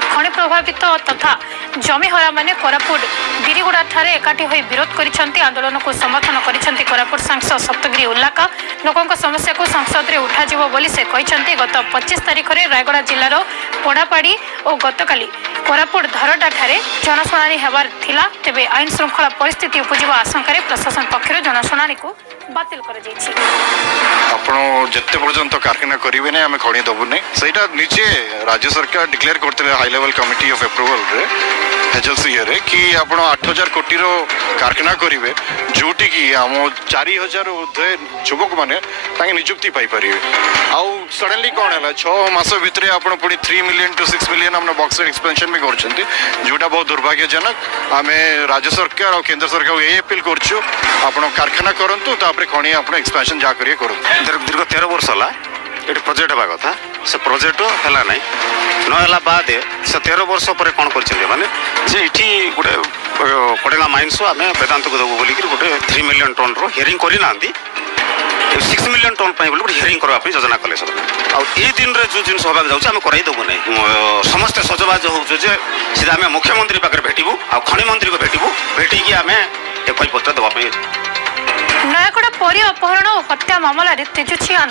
खनि प्रभावित तथा जमीहरा माने कोरापुट बिरिगुड़ा ठारे एकाठी होई विरोध करिसेंती। आंदोलन को समर्थन करिसेंती कोरापुट सांसद सप्तगिरी उल्लाका। लोकों समस्या को संसद रे उठा जिवो बोली से कहिसेंती। गत 25 तारिख रे रायगड़ा जिल्लार पोड़ापाड़ी और गतकाली कोरापुट धरटा ठारे जनशुणाणी हेबार थिला। तेबे आईन श्रृंखला परिस्थिति उपजिबा आशंका प्रशासन पक्षर जनशुणाणी को बातिल कर जायछि। आपण जत्ते पर्यंत कारखाना करिवे नै आमे खणी दबु नै सेटा नीचे राज्य सरकार डिक्लेयर करते high level committee of approval रे एजेंसी रे कि आपण 8000 कोटी रो कारखाना करिवे जोटी कि हम 4000 युवक माने ताके नियुक्ति पाई परिवे। आउ सडनली कोन हला 6 मास भितरे आपण पुनी 3 मिलियन टू 6 मिलियन हमने बॉक्सर एक्सपेंशन भी करछंती जोटा बहुत दुर्भाग्यजनक। आमे राज्य सरकार और केंद्र सरकार ए अपील करछु आपण कारखाना करंतु तापरे खणी आपण एक्सपेंशन जा करिए करू। दीर्घ 13 वर्ष होला एट प्रोजेक्ट हेबा कथा से प्रोजेक्ट हैला नै नहला बाद से 13 वर्ष पर कोन करछले माने जे इठी गुटे कोडेला माइंस आमे वेदांत को दबो बोली कि गुटे 3 मिलियन टन रो हियरिंग करि नांदी 6 मिलियन टन पई बोली हियरिंग करबा पई योजना कले सब आ ए दिन रे जो जिन सभा जाउछ आमे कराई दबो नै समस्त सजबाज होउछ जे सीधा आमे मुख्यमंत्री पाकर भेटिबू आ खनि मंत्री को भेटिबू भेटी कि आमे एक पत्र दबा पई। नयागड़ा परी अपहरण और हत्या मामला तेजुछि